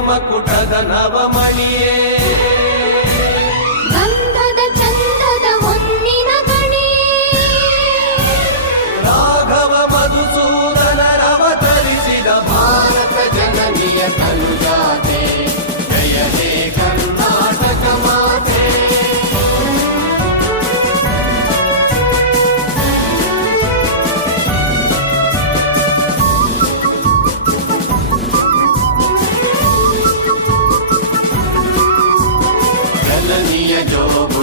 மகுடத நவமணியே दुनिया जो